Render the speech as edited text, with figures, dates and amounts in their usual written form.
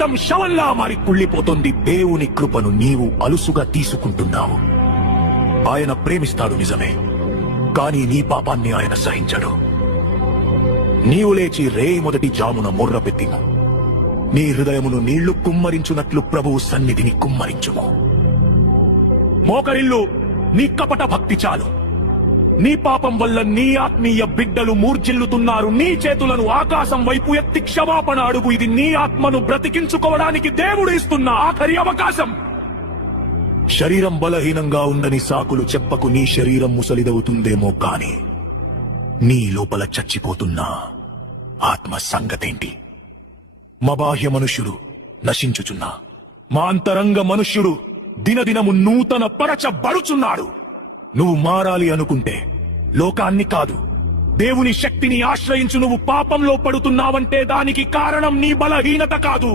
జీవితం శవంలా మారి కుళ్ళిపోతుంది. దేవుని కృపను నీవు అలుసుగా తీసుకుంటున్నావు. ఆయన ప్రేమిస్తాడు నిజమే, కానీ నీ పాపాన్ని ఆయన సహించడు. నీవు లేచి మొదటి జామున మొర్రపెట్టిము. నీ హృదయమును నీళ్లు కుమ్మరించున్నట్లు ప్రభువు సన్నిధిని కుమ్మరించుము. మోకరిల్లు, నీ కపట భక్తి చాలు. నీ పాపం వల్ల నీ ఆత్మీయ బిడ్డలు మూర్జిల్లుతున్నారు. నీ చేతులను ఆకాశం వైపు ఎత్తి క్షమాపణ అడుగు. ఇది నీ ఆత్మను బ్రతికించుకోవడానికి దేవుడు ఇస్తున్న ఆఖరి అవకాశం. శరీరం బలహీనంగా ఉందని సాకులు చెప్పకు. నీ శరీరం ముసలిదవుతుందేమో, కాని నీ లోపల చచ్చిపోతున్న ఆత్మ సంగతేంటి? మా బాహ్య మనుష్యుడు నశించుచున్నా, మా అంతరంగ మనుష్యుడు దినదినము నూతన పరచబడుచున్నాడు. నువ్వు మారాలి అనుకుంటే లోకాన్ని కాదు, దేవుని శక్తిని ఆశ్రయించు. నువ్వు పాపంలో పడుతున్నావంటే దానికి కారణం నీ బలహీనత కాదు,